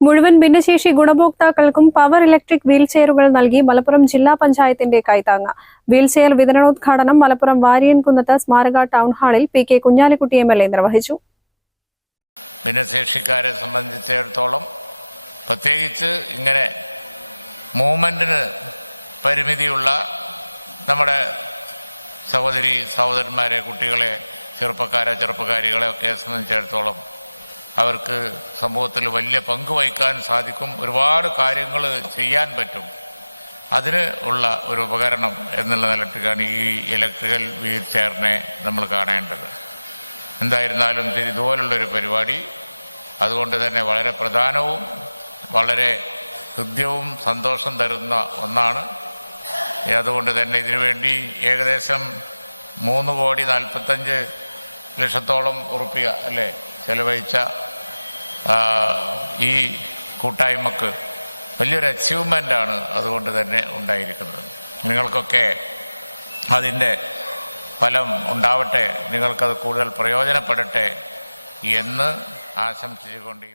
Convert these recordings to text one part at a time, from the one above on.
മുഴുവൻ ഭിന്നശേഷി ഗുണഭോക്താക്കൾക്കും പവർ ഇലക്ട്രിക് വീൽ ചെയറുകൾ നൽകി മലപ്പുറം ജില്ലാ പഞ്ചായത്തിന്റെ കൈത്താങ്ങ വീൽ ചെയർ വിതരണോദ്ഘാടനം മലപ്പുറം വാരിയൻകുന്നത്ത് സ്മാരക ടൗൺ ഹാളിൽ P K Kunhalikutty M L A നിർവഹിച്ചു. ഭിന്നശേഷിക്കാരെ സംബന്ധിച്ചിടത്തോളം പ്രത്യേകിച്ച് ഇങ്ങനെ മൂവ്മെന്റിന് പരിമിതിയുള്ള നമ്മുടെ സഹോദരി സഹോദരന്മാരെ കുട്ടികളെ ചെറുപ്പക്കാരെ ചെറുപ്പക്കാരികളെ ഒക്കെ സംബന്ധിച്ചിടത്തോളം അവർക്ക് സമൂഹത്തിൽ വലിയ പങ്ക് വഹിക്കാൻ സാധിക്കും. ഒരുപാട് കാര്യങ്ങൾ ചെയ്യാൻ പറ്റും. അതിന് ഉള്ള ഒരു ഉപകരണം എന്നുള്ള നിലയ്ക്കാണ് ഈ ഇലക്ട്രിക്കൽ വീൽ ചെയറിനെ നമ്മൾ കാണേണ്ടത്. എന്തായിരുന്നാലും ശരി ഇതുപോലുള്ളൊരു പരിപാടി അതുകൊണ്ട് തന്നെ വളരെ പ്രധാനവും വളരെ ഹൃദ്യവും സന്തോഷം തരുന്ന ഒന്നാണ്. അതുകൊണ്ട് തന്നെ ഇതിനുവേണ്ടി ഏകദേശം മൂന്ന് കോടി നാൽപ്പത്തഞ്ച് ലക്ഷത്തോളം ഉറുപ്പിക അല്ലേ? ചെലവഴിച്ച ഈ കൂട്ടായ്മക്ക് വലിയൊരു അച്ചീവ്മെന്റാണ് അതുകൊണ്ട് തന്നെ ഉണ്ടായിരിക്കുന്നത്. നിങ്ങൾക്കൊക്കെ അതിന്റെ ഫലം ഉണ്ടാവട്ടെ. നിങ്ങൾക്കത് കൂടുതൽ പ്രയോജനപ്പെടട്ടെ എന്ന് ആശംസിച്ചുകൊണ്ട്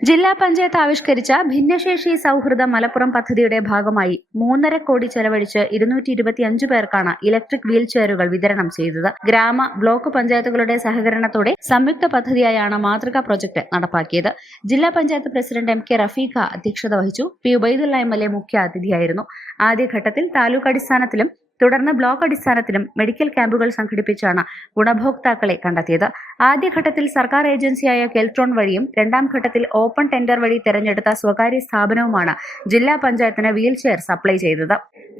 ജില്ലാ പഞ്ചായത്ത് ആവിഷ്കരിച്ച ഭിന്നശേഷി സൗഹൃദ മലപ്പുറം പദ്ധതിയുടെ ഭാഗമായി മൂന്നര കോടി ചെലവഴിച്ച് ഇരുന്നൂറ്റി ഇരുപത്തി അഞ്ചു പേർക്കാണ് ഇലക്ട്രിക് വീൽ ചെയറുകൾ വിതരണം ചെയ്തത്. ഗ്രാമ ബ്ലോക്ക് പഞ്ചായത്തുകളുടെ സഹകരണത്തോടെ സംയുക്ത പദ്ധതിയായാണ് മാതൃകാ പ്രൊജക്ട് നടപ്പാക്കിയത്. ജില്ലാ panchayat president M K Rafeeqa അധ്യക്ഷത വഹിച്ചു. P Ubaidullah M L A മുഖ്യ അതിഥിയായിരുന്നു ആദ്യഘട്ടത്തിൽ താലൂക്ക് അടിസ്ഥാനത്തിലും തുടർന്ന് ബ്ലോക്ക് അടിസ്ഥാനത്തിലും മെഡിക്കൽ ക്യാമ്പുകൾ സംഘടിപ്പിച്ചാണ് ഗുണഭോക്താക്കളെ കണ്ടെത്തിയത്. ആദ്യഘട്ടത്തിൽ സർക്കാർ ഏജൻസിയായ കെൽട്രോൺ വഴിയും രണ്ടാം ഘട്ടത്തിൽ ഓപ്പൺ ടെൻഡർ വഴി തെരഞ്ഞെടുത്ത സ്വകാര്യ സ്ഥാപനവുമാണ് ജില്ലാ പഞ്ചായത്തിന് വീൽ ചെയർ സപ്ലൈ ചെയ്തത്.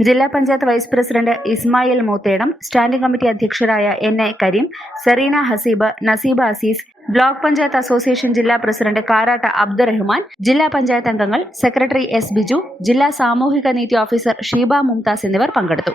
ജില്ലാ panchayat vice president Ismail Moothedam standing committee അധ്യക്ഷരായ N A Kareem Sereena Haseeb Naseeba Azeez block panchayat association ജില്ലാ പ്രസിഡന്റ് കാരാട്ട അബ്ദുറഹ്മാൻ ജില്ലാ പഞ്ചായത്ത് അംഗങ്ങൾ സെക്രട്ടറി എസ് ബിജു ജില്ലാ സാമൂഹിക നീതി ഓഫീസർ ഷീബ മുംതാസ് എന്നിവർ പങ്കെടുത്തു.